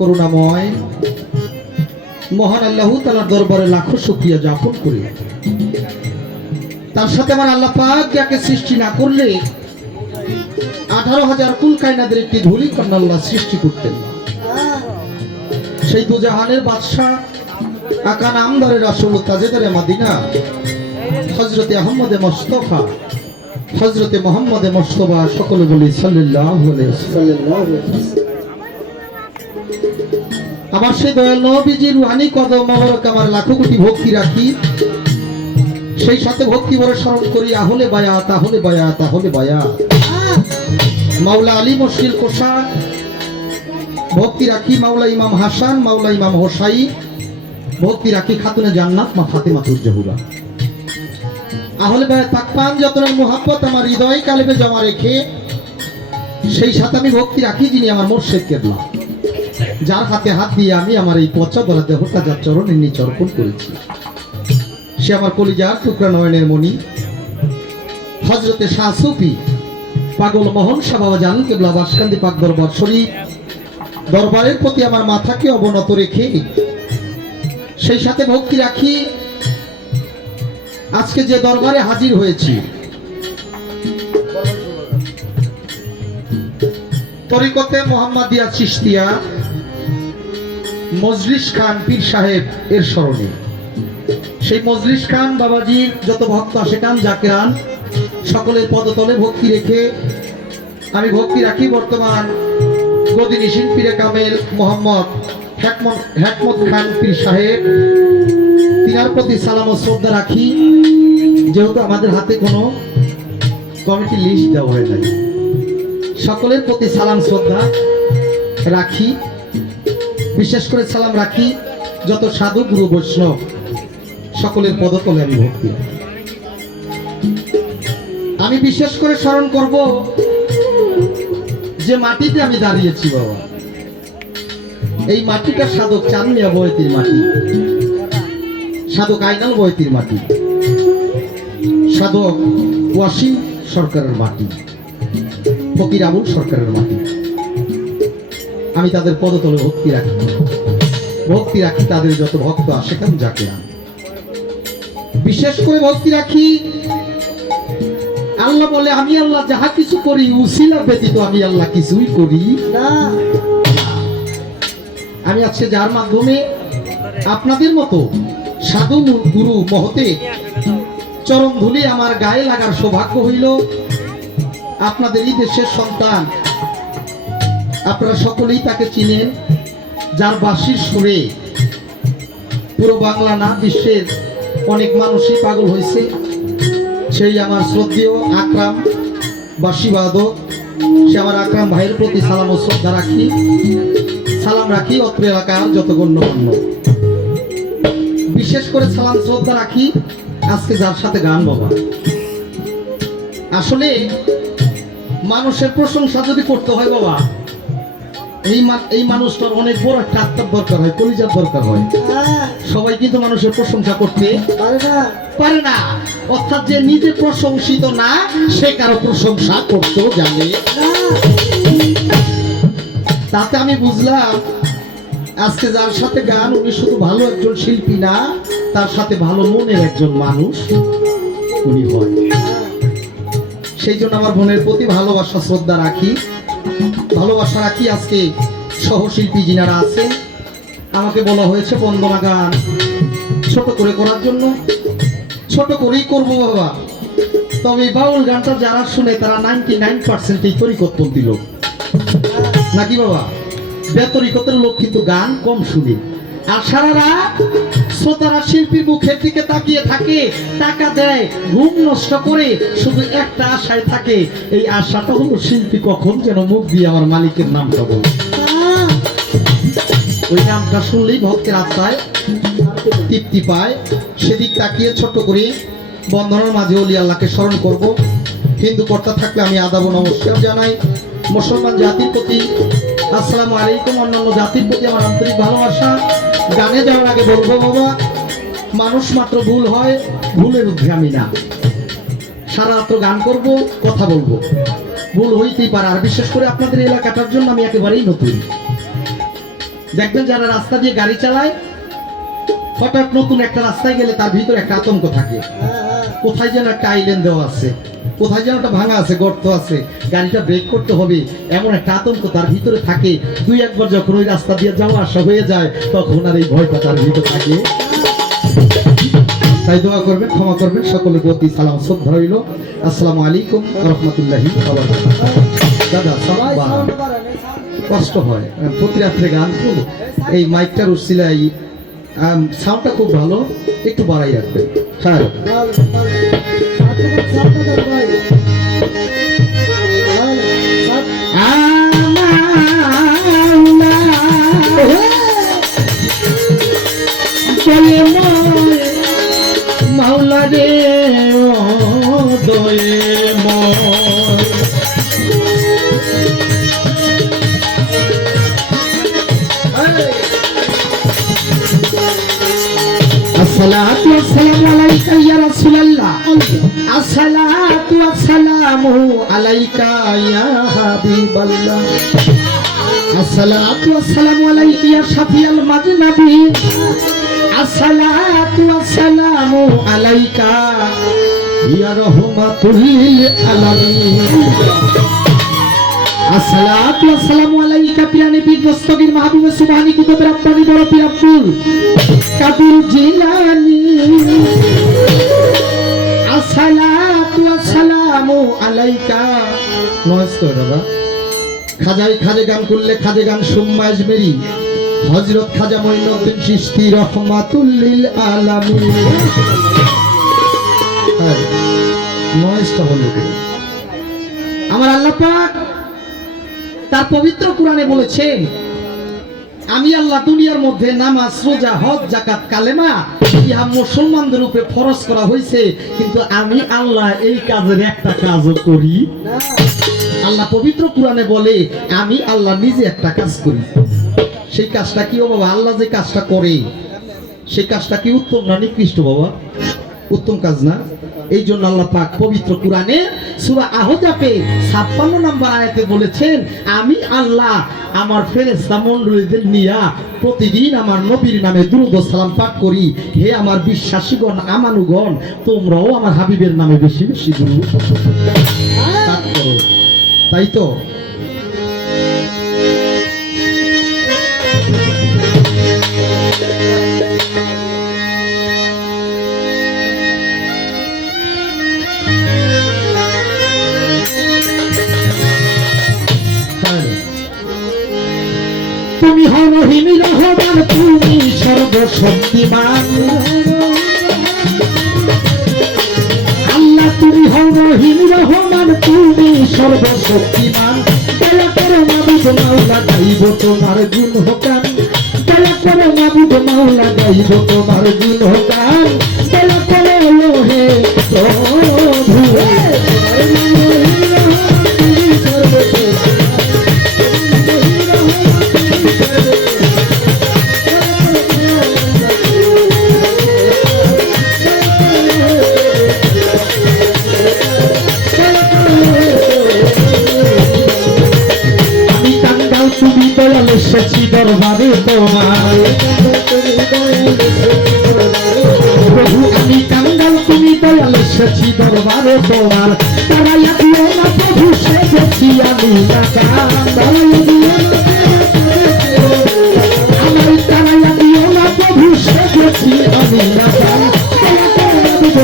করুণাময় মহান আল্লাহ তাআলার দরবারে লাখো শুকরিয়া জ্ঞাপন করি। তার সাথে আমার আল্লাহ পাক যাকে সৃষ্টি না করলে 18,000 কুল কায়নাতের একটি ধূলি কণা আল্লাহ সৃষ্টি করতেন না। সেই দুজাহানের বাদশা আকা নামদারে রাসূল তাজেদারে মদিনা হযরতে আহমদে মুস্তাফা হযরতে মুহাম্মদে মুস্তাফা সকলে বলি সাল্লাল্লাহু আলাইহি ওয়াসাল্লাম। আমার সেই দয়াল নবীজির রুহানি কদম মোবারক আমার লাখো কোটি ভক্তি রাখি, সেই সাথে ভক্তি ভরে স্মরণ করি আহলে বায়াত আহলে বায়াত আহলে বায়াত। মাওলা আলী মুশকিল কোষা ভক্তি রাখি, মাওলা ইমাম হাসান মাওলা ইমাম হোসাই ভক্তি রাখি, খাতুনে জান্নাত মা ফাতেমাতুজ জোহরা। আহলে বায়াত পাকপান যতনের মুহাব্বত আমার হৃদয় কালেবে জমা রেখে, সেই সাথে আমি ভক্তি রাখি যিনি আমার মুর্শিদ কেবলা, যার হাতে হাত দিয়ে আমি আমার এই পচা ধরা দেহটা যার চরণের নিচে অর্পণ করেছি। সে আমার কলিজার টুকরা নয়নের মণি হযরতে শাহ সুফি পাগল মোহন শাহ বাবা জান কেবলা বাসকান্দি পাক দরবার শরীফ দরবারের প্রতি আমার মাথাকে অবনত রেখে, সেই সাথে ভক্তি রাখি আজকে যে দরবারে হাজির হয়েছি তরিকতে মোহাম্মদিয়া চিশতিয়া মজলিস খান পীর সাহেব এর স্মরণে। সেই মজলিস খান বাবাজির যত ভক্ত আশেকান জাকেরান সকলের পদতলে ভক্তি রেখে আমি ভক্তি রাখি বর্তমান গদিনী শিল্পীরে কামেল মোহাম্মদ হেকমত খান পীর সাহেব, তিনার প্রতি সালাম ও শ্রদ্ধা রাখি। যেহেতু আমাদের হাতে কোনো কমিটি লিস্ট দেওয়া হয় নাই, সকলের প্রতি সালাম শ্রদ্ধা রাখি। বিশেষ করে সালাম রাখি যত সাধু গুরু বৈষ্ণব সকলের পদতলে আমি ভক্তি রাখি। আমি বিশেষ করে স্মরণ করব যে মাটিতে আমি দাঁড়িয়েছি বাবা, এই মাটিটা সাধক চাঁদমিয়া বয়তির মাটি, সাধক আইনাল বয়তির মাটি, সাধক ওয়াসিম সরকারের মাটি, ফকির আবুল সরকারের মাটি। আমি তাদের পদতলে ভক্তি রাখি, ভক্তি রাখি তাদের যত ভক্ত আসে কেন যাকে বিশেষ করে ভক্তি রাখি। আল্লাহ বলে আমি আল্লাহ যাহা কিছু করি উসিলা ব্যতীত আমি আল্লাহ কিছুই করি না। আমি আজকে যার মাধ্যমে আপনাদের মতো সাধু গুরু মহতে চরণ ধুলি আমার গায়ে লাগার সৌভাগ্য হইল। আপনাদেরই দেশের সন্তান, আপনারা সকলেই তাকে চিনেন, যার বাঁশির সুরে পুরো বাংলা না বিশ্বের অনেক মানুষই পাগল হয়েছে। সেই আমার শ্রদ্ধেয় আকরাম বাঁশিবাদক, সে আমার আকরাম ভাইয়ের প্রতি সালাম ও শ্রদ্ধা রাখি, সালাম রাখি অত্র এলাকার যত গণ্যমান্য। বিশেষ করে সালাম শ্রদ্ধা রাখি আজকে যার সাথে গান বাবা। আসলে মানুষের প্রশংসা যদি করতে হয় বাবা, এই মানুষটার অনেক বড় একটা আত্মার দরকার হয়, কলিজার দরকার হয়। সবাই কিন্তু মানুষের প্রশংসা করতে পারে না, অর্থাৎ যে নিজে প্রশংসিত না সে কারো প্রশংসা করতেও জানে না। তাতে আমি বুঝলাম আজকে যার সাথে গান উনি শুধু ভালো একজন শিল্পী না, তার সাথে ভালো মনের একজন মানুষ উনি হয়। সেই জন্য আমার বোনের প্রতি ভালোবাসা শ্রদ্ধা রাখি, ভালোবাসা রাখি। আজকে সহশিল্পী যিনারা আছে আমাকে বলা হয়েছে বন্দনা গান ছোট করে করার জন্য, ছোট করেই করবো বাবা। তবে এই বাউল গানটা যারা শুনে তারা 99% এই তরিকতপন্থী লোক নাকি বাবা, বেতরিকতের লোক কিন্তু গান কম শুনে। আর সারা রাত শ্রোতারা শিল্পীর মুখের দিকে তাকিয়ে থাকে, টাকা দেয়, ঘুম নষ্ট করে, শুধু একটা আশায় থাকে, এই আশাটা হলো শিল্পী কখন যেন মুখ দিয়ে আমার মালিকের নামটা বলে। ওই নামটা শুনলেই ভক্তের আত্মায় তৃপ্তি পায়। সেদিক তাকিয়ে ছোট করে বন্ধনের মাঝে অলি আল্লাহকে স্মরণ করব। হিন্দু কর্তা থাকলে আমি আদাব নমস্কার জানাই। মুসলমান জাতির প্রতি আসসালামু আলাইকুম, অন্যান্য জাতির প্রতি আমার আন্তরিক ভালোবাসা। গানে যাওয়ার আগে বলবো বাবা, মানুষ মাত্র ভুল হয়, ভুলের ঊর্ধ্বে আমি না। সারা রাত্র গান করব, কথা বলবো, ভুল হইতেই পারে। আর বিশেষ করে আপনাদের এলাকাটার জন্য আমি একেবারেই নতুন। দেখবেন যারা রাস্তা দিয়ে গাড়ি চালায়, হঠাৎ নতুন একটা রাস্তায় গেলে তার ভিতরে একটা আতঙ্ক থাকে, কোথায় যেন একটা আইল্যান্ড দেওয়া আছে, কোথায় যেন একটা ভাঙা আছে, গর্ত আছে, গাড়িটা ব্রেক করতে হবে, এমন একটা আতঙ্ক তার ভিতরে থাকে। দুই একবার যখন ওই রাস্তা দিয়ে যাওয়া আসা হয়ে যায়, তখন আর এই ভয়টা তার ভিতরে থাকে। তাই দোয়া করবেন, ক্ষমা করবেন, সকলের প্রতি সালাম শ্রদ্ধা রইল। আসসালামু আলাইকুম ওয়া রাহমাতুল্লাহি ওয়া বারাকাতুহু। দাদা কষ্ট হয়, প্রতি রাত্রে গান তো, এই মাইকটার উসিলায় সাউন্ডটা খুব ভালো, একটু বাড়াই রাখবেন। স্যার মাওলা রে দয়ে আসসালাতু ওয়াসসালামু আলাইকা ইয়া রাসূলুল্লাহ, আসসালাতু ওয়াসসালামু আলাইকা ইয়া হাবিবাল্লাহ, আসসালাতু ওয়াসসালামু আলাইকা ইয়া শাফিয়াল মাজনাবিন, আসসালাতু ওয়াসসালামু আলাইকা ইয়া রাহমাতুল লিল আলামিন, আসসালাতু ওয়াসসালামু আলাইকা পিয়ানি পীর দস্তগীর মাহবুব সুবহানী কুতুব রাব্বানী বড় পীর আব্দুল কাদের জিলানী, আসসালাতু ওয়াসসালামু আলাইকা। নমস্কার দাদা, খাজাই খাজে গান করলে খাজে গান সুম্মা আজমেরি হযরত খাজা মঈনুদ্দিন চিশতি রাহমাতুল লিল আলামিন। নমস্কার বন্ধু, আমার আল্লাহ পাক তার পবিত্র কোরআনে বলেছেন, আমি আল্লাহ দুনিয়ার মধ্যে নামাজ, রোজা, হজ, যাকাত, কালেমা ইহা মুসলমানদের উপরে ফরজ করা হয়েছে, কিন্তু আমি আল্লাহ এই কাজের একটা কাজও করি না। আল্লাহ পবিত্র কোরআনে বলে, আমি আল্লাহ নিজে একটা কাজ করি। সেই কাজটা কি ও বাবা? আল্লাহ যে কাজটা করে সেই কাজটা কি উত্তম না নিকৃষ্ট বাবা? উত্তম কাজ না? এই জন্য আল্লাহ পাক পবিত্র কোরআনে সূরা আহজাবে 56 নম্বর আয়াতে বলেছেন, আমি আল্লাহ আমার ফেরেশতা মণ্ডলীদের নিয়া প্রতিদিন আমার নবীর নামে দুরূদ ও সালাম পাঠ করি। হে আমার বিশ্বাসীগণ, আমানুগণ, তোমরাও আমার হাবিবের নামে বেশি বেশি দুরূদ পাঠ করো। তাই তো তুমি হও রহিম রহমান, তুমি সর্বশক্তিমান আল্লাহ, তুমি হও রহিম রহমান, তুমি সর্বশক্তিমান। দয়া করো মাবুদ মাওলা, গাইব তোমার গুণগান, দয়া করো মাবুদ মাওলা, গাইব তোমার গুণগান, দয়া করো হে প্রভু। এসেছি দরবারে তোমার প্রভু, আমি কাঙ্গাল, তুমি দয়াল, এসেছি দরবারে তোমার। তারাইয়া দিও না প্রভু, সেজেছি আমি নাকাম, আমার তারাইয়া দিও না প্রভু, সেজেছি আমি নাকাম।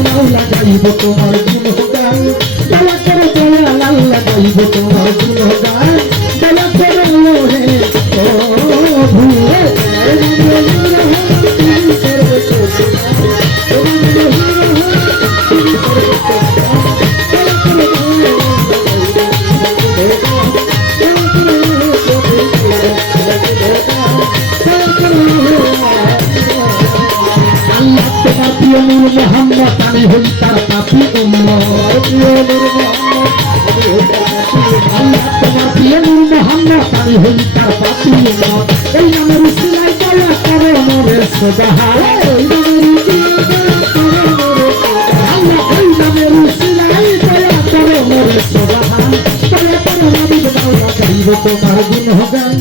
মাওলা গাইব তোমার গুণগান, দয়া করে দয়াল আল্লাহ গাইব তোমার গুণগান, দয়া করে হে প্রভু। আল্লাহ তোমার প্রিয় নূর মুহাম্মদ, আমি হই তার পাপী উম্মত। আল্লাহ তোমার প্রিয় নূর মুহাম্মদ, আমি হই তার পাপী উম্মত। এই নামের উসিলায় দয়া করো মোরে সুবহান, আল্লাহ এই নামের উসিলায় দয়া করো মোরে সুবহান। দয়া করো মাবুদ মাওলা, গাইব তোমার গুণগান,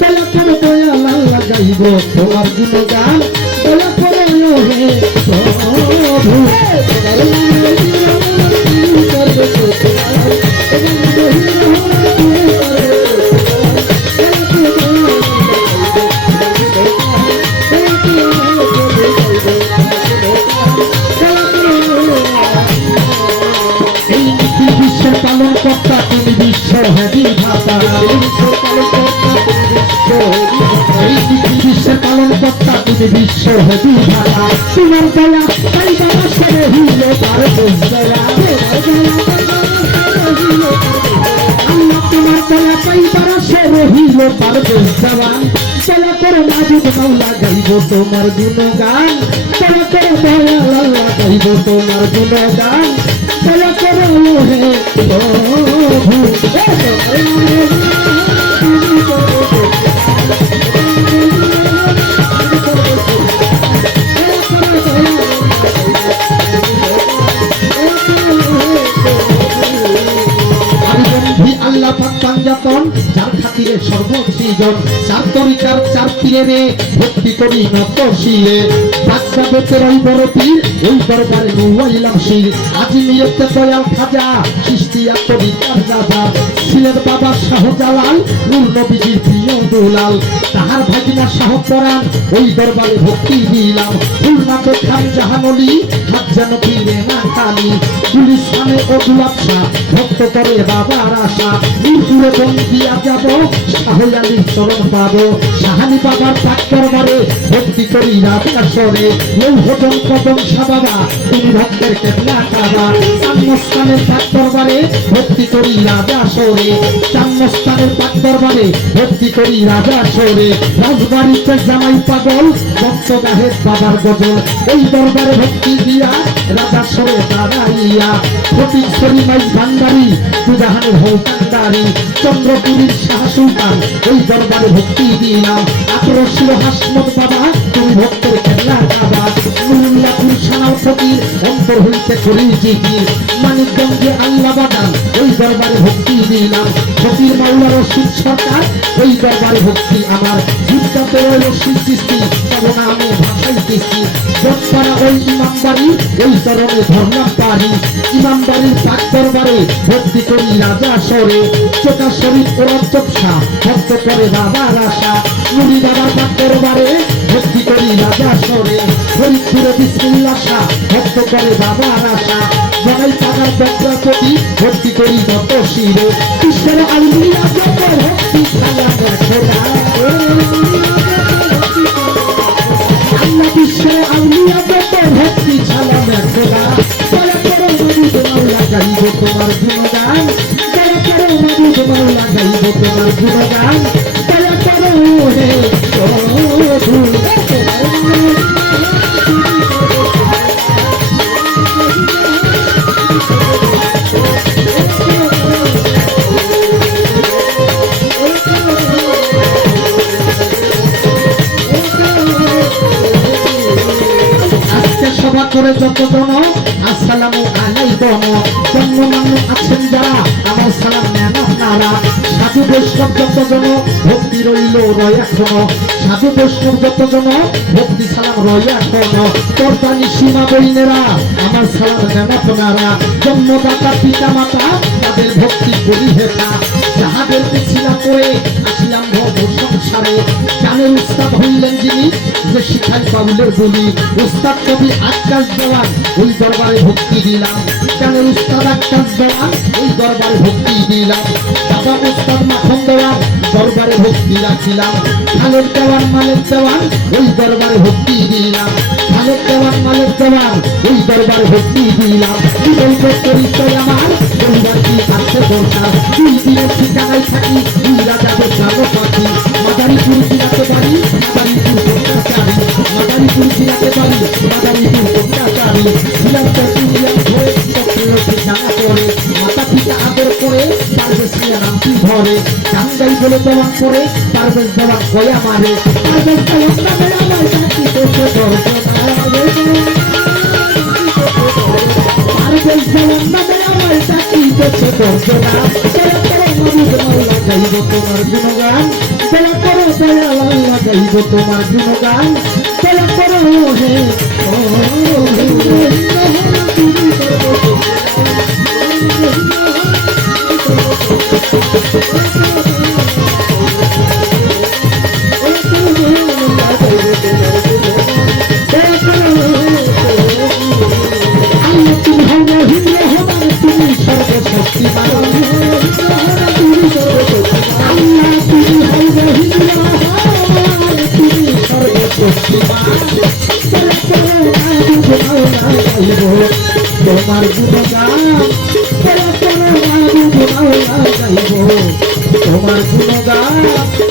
দয়া করো দয়াল আল্লাহ। গাইব তোমার গুণগান দয়া করে হে প্রভু তোমার বিশ্বের পালন কর্তা তুমি বিশ্বের হেদি ভাতা বিশ্বের পালন কর্তা তুমি বিশ্বের হেদি ভাতা তোমার দয়া তাই বাবা সেরে হইল তার দয়া আল্লাহ তোমার দয়া পাই বাবা সেরে হইল তার দয়া দয়া করে মাজিদ মাওলা গাইব তোমার গুণগান দয়া করে দয়া আল্লাহ গাইব তোমার গুণগান দয়া করে হে আল্লাহ পাক পাঞ্জাতন যার খাতিরে সর্বসৃজন চার তরিকার চার পীরে ভক্তি করি নত শিরে বাগদাদের ওই বড় পীর ওই দরবারে নুয়াইলাম শির আজমিরেতে দয়াল খাজা চিশতিয়া তরিকার রাজা ছিলেন বাবা শাহজালাল নূর নবীজির প্রিয় দুলাল তাহার ভাগিনা শাহ পরাণ ওই দরবারে ভক্তি দিলাম ফুলনাথ খান জাহানলি হাজানো পীরে না কালী গুলিস্তানে ও দুলাপ শাহ ভক্ত করে বাবার আশা মিরপুরে বন্দিয়া যাব শাহজালির চরণ পাবো শাহানি বাবার পাক দরবারে ভক্তি করি রাজা লৌহজন কদম সাবাবা তুমি ভক্তের কেবলা কাবা চান্নস্থানের পাক দরবারে ভক্তি করি রাজা সরে চান্নস্থানের পাক দরবারে ভক্তি করি রাজা সরে রাজবাড়িতে জামাই পাগল ভক্ত গাহের বাবার গজল এই দরবারে ভক্তি দিয়া রাজা সরে দাঁড়াইয়া ফটিক সরি মাইজ ভান্ডারি দুজাহানের হৌকান্ডারি চন্দ্রপুরীর শাহ সুলতান এই দরবারে ভক্তি দিলাম আক্রোশীল হাসমত বাবা তুমি ভক্তের কেবলা কাবা নুরুল্লাহপুর সানাল ফকির অন্তর হইতে করি জিকির মানিকগঞ্জে আল্লাহ বাগান ওই দরবারে ভক্তি দিলাম ফকির মাওলা রশিদ সরকার ওই দরবারে ভক্তি আমার জিজ্ঞাতে ওই রশিদ সৃষ্টি তব না আমি ভাষাইতেছি জটপাড়া ওই ইমামবাড়ি ওই চরণে ধর্মাম পারি ইমামবাড়ির পাক দরবারে ভক্তি করি রাজা সরে চোকা শরীফ ও রঞ্চপসা ভক্ত করে বাবার আশা নুরি বাবার পাক দরবারে ভক্তি করি রাজা সরে ফরিদপুরে বিসমিল্লাহ শাহ ভক্ত করে বাবার আশা জগাই পাগার বক্রাপতি ভক্তি করি যত শিরে বিশ্বের আলমিয়া যত ভক্তি খালা দেখো না আল্লাহ বিশ্বের আলমিয়া যত ভক্তি ছালা দেখো না দয়া করো মাবুদ মাওলা গাইব তোমার গুণগান দয়া করো মাবুদ মাওলা গাইব তোমার গুণগান দয়া করো হে প্রভু সভা করে যতজন আসসালামু আলাইকুম জন্মমান্য আছেন যারা আমার সালাম নেন আপনারা সাধু বৈষ্ণব যতজন ভক্তি রইল রয় এখনো সাধু বৈষ্ণব যতজন ভক্তি সালাম রয় এখনো কোরবানি সীমা বইনেরা আমার সালাম নেন আপনারা জন্মদাতা পিতা মাতা তাদের ভক্তি করি হেতা যাহাদের পিছিলা করে আসিলাম ভব সংসারে গানের উস্তাদ হইলেন যিনি যে শিখাই বাউলের বলি উস্তাদ কবি আকাশ দেওয়ান ওই দরবারে ভক্তি দিলাম গানের উস্তাদ আকাশ দেওয়ান ওই দরবারে ভক্তি দিলাম বাবা উস্তাদ মাখন দেওয়ান দরবারে ভক্তি রাখিলাম খালের দেওয়ান মালের দেওয়ান ওই দরবারে ভক্তি দিলাম খালের দেওয়ান মালের দেওয়ান ওই দরবারে ভক্তি দিলাম কি বলবো পরিচয় আমার পরিবার কি আছে দরকার দুই দিনের ঠিকানায় থাকি দুই রাজাদের যাবো পাখি মাদারীপুর জেলাতে বাড়ি মাদারীপুর কন্যাচারী মাদারীপুর জেলাতে বাড়ি মাদারীপুর কন্যাচারী শিলান্ত ইউনিয়ন হয়ে ঠিকানা করে মাতা পিতা আদর করে পারভেজ মিয়া নামটি ধরে গাঙ্গাই বলে দেওয়ান করে পারভেজ দেওয়ান গয়া মারে পারভেজ দেওয়ান নামে আমার জাতি দেশে দর্শন পারভেজ দেওয়ান নামে আমার জাতি দেশে দর্শনা মাবুদ মাওলা গাইব তোমার গুণগান দয়া করো দয়াল আল্লাহ গাইব তোমার গুণগান দয়া করো হে ও তোমার গুণগান তোমার গুণগান